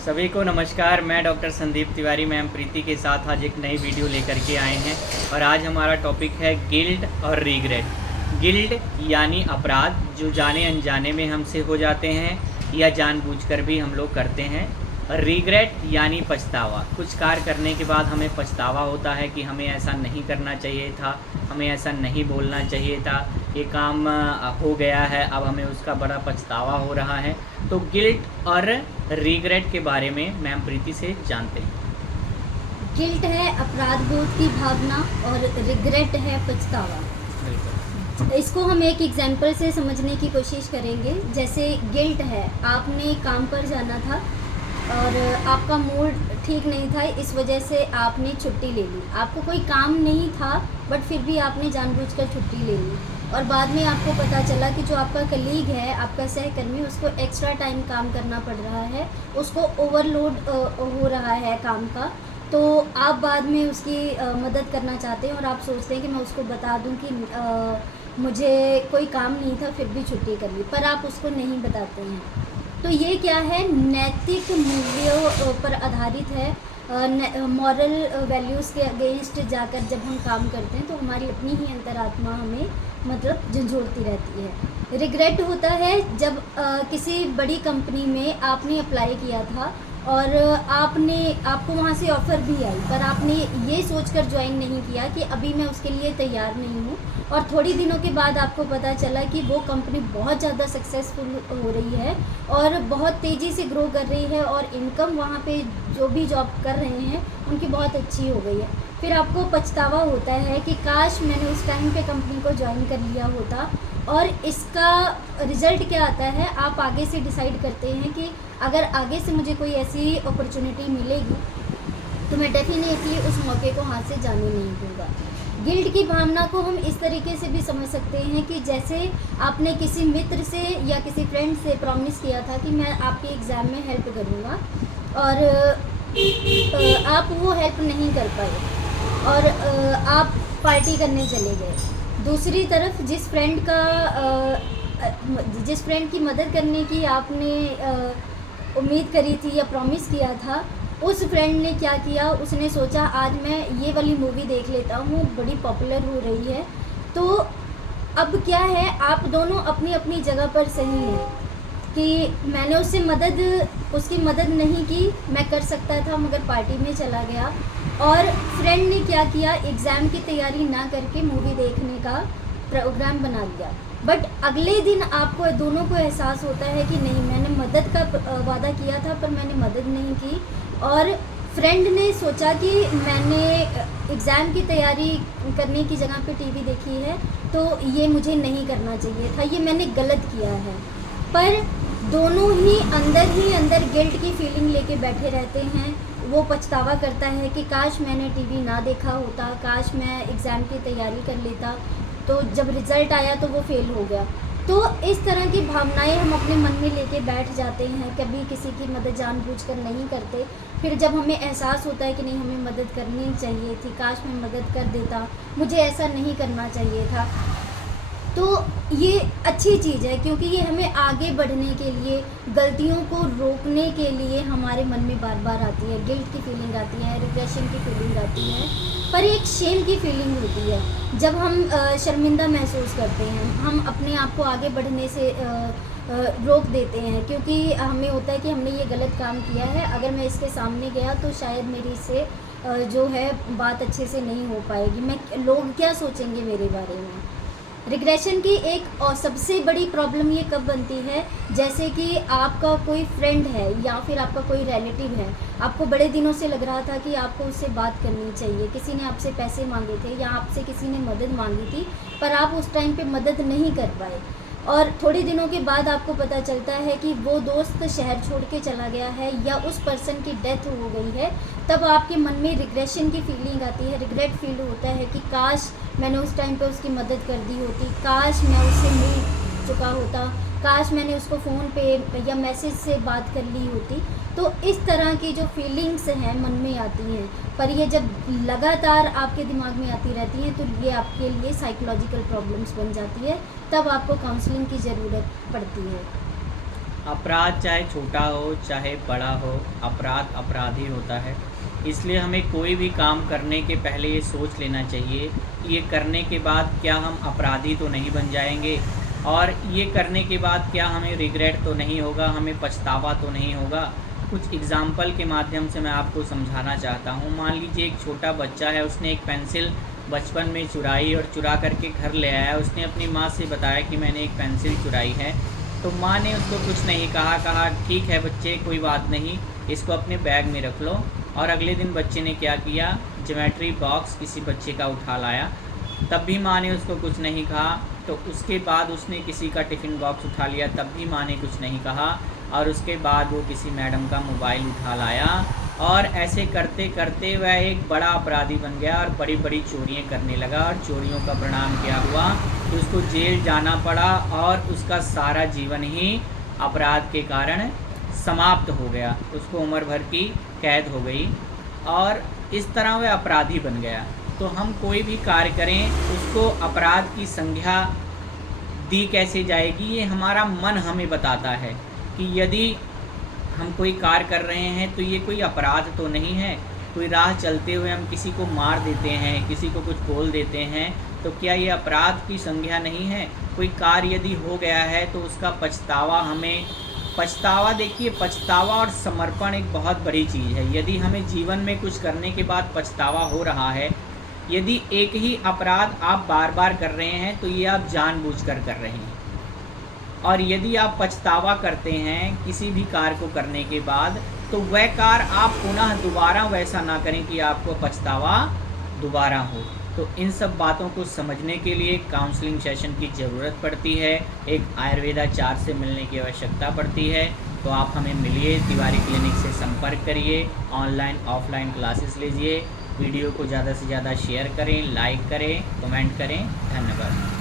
सभी को नमस्कार। मैं डॉक्टर संदीप तिवारी मैम प्रीति के साथ आज एक नई वीडियो लेकर के आए हैं और आज हमारा टॉपिक है गिल्ट और रिग्रेट। गिल्ट यानी अपराध जो जाने अनजाने में हमसे हो जाते हैं या जानबूझकर भी हम लोग करते हैं। और रिग्रेट यानी पछतावा, कुछ कार्य करने के बाद हमें पछतावा होता है कि हमें ऐसा नहीं करना चाहिए था, हमें ऐसा नहीं बोलना चाहिए था, ये काम हो गया है, अब हमें उसका बड़ा पछतावा हो रहा है। तो गिल्ट और रिग्रेट के बारे में मैम प्रीति से जानते हैं। गिल्ट है अपराध बोध की भावना और रिग्रेट है पछतावा। बिल्कुल। इसको हम एक एग्जाम्पल से समझने की कोशिश करेंगे। जैसे गिल्ट है, आपने काम पर जाना था और आपका मूड ठीक नहीं था, इस वजह से आपने छुट्टी ले ली। आपको कोई काम नहीं था बट फिर भी आपने जानबूझकर छुट्टी ले ली और बाद में आपको पता चला कि जो आपका कलीग है, आपका सहकर्मी, उसको एक्स्ट्रा टाइम काम करना पड़ रहा है, उसको ओवरलोड हो रहा है काम का। तो आप बाद में उसकी मदद करना चाहते हैं और आप सोचते हैं कि मैं उसको बता दूं कि मुझे कोई काम नहीं था फिर भी छुट्टी कर ली, पर आप उसको नहीं बताते हैं। तो ये क्या है, नैतिक मूल्यों पर आधारित है। मॉरल वैल्यूज़ के अगेंस्ट जाकर जब हम काम करते हैं तो हमारी अपनी ही अंतरात्मा हमें मतलब झंझोड़ती रहती है। रिग्रेट होता है जब किसी बड़ी कंपनी में आपने अप्लाई किया था और आपको वहाँ से ऑफ़र भी आई, पर आपने ये सोचकर ज्वाइन नहीं किया कि अभी मैं उसके लिए तैयार नहीं हूँ, और थोड़ी दिनों के बाद आपको पता चला कि वो कंपनी बहुत ज़्यादा सक्सेसफुल हो रही है और बहुत तेज़ी से ग्रो कर रही है और इनकम वहाँ पे जो भी जॉब कर रहे हैं उनकी बहुत अच्छी हो गई है। फिर आपको पछतावा होता है कि काश मैंने उस टाइम पे कंपनी को ज्वाइन कर लिया होता। और इसका रिज़ल्ट क्या आता है, आप आगे से डिसाइड करते हैं कि अगर आगे से मुझे कोई ऐसी अपॉर्चुनिटी मिलेगी तो मैं डेफिनेटली उस मौके को हाथ से जाने नहीं दूँगा। गिल्ट की भावना को हम इस तरीके से भी समझ सकते हैं कि जैसे आपने किसी मित्र से या किसी फ्रेंड से प्रॉमिस किया था कि मैं आपके एग्ज़ाम में हेल्प करूँगा और आप वो हेल्प नहीं कर पाए और आप पार्टी करने चले गए। दूसरी तरफ जिस फ्रेंड की मदद करने की आपने उम्मीद करी थी या प्रॉमिस किया था, उस फ्रेंड ने क्या किया, उसने सोचा आज मैं ये वाली मूवी देख लेता हूँ, बड़ी पॉपुलर हो रही है। तो अब क्या है, आप दोनों अपनी अपनी जगह पर सही हैं कि मैंने उसकी मदद नहीं की, मैं कर सकता था मगर पार्टी में चला गया। और फ्रेंड ने क्या किया, एग्ज़ाम की तैयारी ना करके मूवी देखने का प्रोग्राम बना लिया। बट अगले दिन आपको दोनों को एहसास होता है कि नहीं, मैंने मदद का वादा किया था पर मैंने मदद नहीं की। और फ्रेंड ने सोचा कि मैंने एग्ज़ाम की तैयारी करने की जगह पे टीवी देखी है तो ये मुझे नहीं करना चाहिए था, ये मैंने गलत किया है। पर दोनों ही अंदर गिल्ट की फीलिंग लेके बैठे रहते हैं। वो पछतावा करता है कि काश मैंने टीवी ना देखा होता, काश मैं एग्ज़ाम की तैयारी कर लेता, तो जब रिज़ल्ट आया तो वो फेल हो गया। तो इस तरह की भावनाएं हम अपने मन में लेके बैठ जाते हैं, कभी किसी की मदद जानबूझकर नहीं करते। फिर जब हमें एहसास होता है कि नहीं, हमें मदद करनी चाहिए थी, काश मैं मदद कर देता, मुझे ऐसा नहीं करना चाहिए था। तो ये अच्छी चीज़ है क्योंकि ये हमें आगे बढ़ने के लिए, गलतियों को रोकने के लिए हमारे मन में बार बार आती है। गिल्ट की फीलिंग आती है, रिग्रेशन की फीलिंग आती है, पर एक शेम की फीलिंग होती है जब हम शर्मिंदा महसूस करते हैं, हम अपने आप को आगे बढ़ने से रोक देते हैं क्योंकि हमें होता है कि हमने ये गलत काम किया है, अगर मैं इसके सामने गया तो शायद मेरी इससे जो है बात अच्छे से नहीं हो पाएगी, लोग क्या सोचेंगे मेरे बारे में। रिग्रेशन की एक और सबसे बड़ी प्रॉब्लम ये कब बनती है, जैसे कि आपका कोई फ्रेंड है या फिर आपका कोई रिलेटिव है, आपको बड़े दिनों से लग रहा था कि आपको उससे बात करनी चाहिए, किसी ने आपसे पैसे मांगे थे या आपसे किसी ने मदद मांगी थी, पर आप उस टाइम पे मदद नहीं कर पाए और थोड़े दिनों के बाद आपको पता चलता है कि वो दोस्त शहर छोड़ के चला गया है या उस पर्सन की डेथ हो गई है। तब आपके मन में रिग्रेशन की फीलिंग आती है, रिग्रेट फील होता है कि काश मैंने उस टाइम पे उसकी मदद कर दी होती, काश मैं उससे मिल चुका होता, काश मैंने उसको फ़ोन पे या मैसेज से बात कर ली होती। तो इस तरह की जो फीलिंग्स हैं मन में आती हैं, पर ये जब लगातार आपके दिमाग में आती रहती हैं तो ये आपके लिए साइकोलॉजिकल प्रॉब्लम्स बन जाती है, तब आपको काउंसलिंग की ज़रूरत पड़ती है। अपराध चाहे छोटा हो चाहे बड़ा हो, अपराध अपराध ही होता है। इसलिए हमें कोई भी काम करने के पहले ये सोच लेना चाहिए कि ये करने के बाद क्या हम अपराधी तो नहीं बन जाएंगे, और ये करने के बाद क्या हमें रिग्रेट तो नहीं होगा, हमें पछतावा तो नहीं होगा। कुछ एग्ज़ाम्पल के माध्यम से मैं आपको समझाना चाहता हूँ। मान लीजिए एक छोटा बच्चा है, उसने एक पेंसिल बचपन में चुराई और चुरा करके घर ले आया। उसने अपनी माँ से बताया कि मैंने एक पेंसिल चुराई है, तो माँ ने उसको कुछ नहीं कहा ठीक है बच्चे, कोई बात नहीं, इसको अपने बैग में रख लो। और अगले दिन बच्चे ने क्या किया, ज्योमेट्री बॉक्स किसी बच्चे का उठा लाया, तब भी माँ ने उसको कुछ नहीं कहा। तो उसके बाद उसने किसी का टिफ़िन बॉक्स उठा लिया, तब भी माँ ने कुछ नहीं कहा। और उसके बाद वो किसी मैडम का मोबाइल उठा लाया, और ऐसे करते करते वह एक बड़ा अपराधी बन गया और बड़ी बड़ी चोरियाँ करने लगा। और चोरियों का परिणाम क्या हुआ कि उसको जेल जाना पड़ा और उसका सारा जीवन ही अपराध के कारण समाप्त हो गया। उसको उम्र भर की कैद हो गई और इस तरह वह अपराधी बन गया। तो हम कोई भी कार्य करें, उसको अपराध की संज्ञा दी कैसे जाएगी, ये हमारा मन हमें बताता है कि यदि हम कोई कार्य कर रहे हैं तो ये कोई अपराध तो नहीं है। कोई राह चलते हुए हम किसी को मार देते हैं, किसी को कुछ बोल देते हैं, तो क्या ये अपराध की संज्ञा नहीं है? कोई कार्य यदि हो गया है तो उसका पछतावा हमें, पछतावा देखिए, पछतावा और समर्पण एक बहुत बड़ी चीज़ है। यदि हमें जीवन में कुछ करने के बाद पछतावा हो रहा है, यदि एक ही अपराध आप बार बार कर रहे हैं तो ये आप जानबूझकर कर रहे हैं। और यदि आप पछतावा करते हैं किसी भी कार्य को करने के बाद, तो वह कार्य आप पुनः दोबारा वैसा ना करें कि आपको पछतावा दोबारा हो। तो इन सब बातों को समझने के लिए काउंसलिंग सेशन की ज़रूरत पड़ती है, एक आयुर्वेदाचार्य से मिलने की आवश्यकता पड़ती है। तो आप हमें मिलिए, तिवारी क्लिनिक से संपर्क करिए, ऑनलाइन ऑफलाइन क्लासेस लीजिए। वीडियो को ज़्यादा से ज़्यादा शेयर करें, लाइक करें, कमेंट करें। धन्यवाद।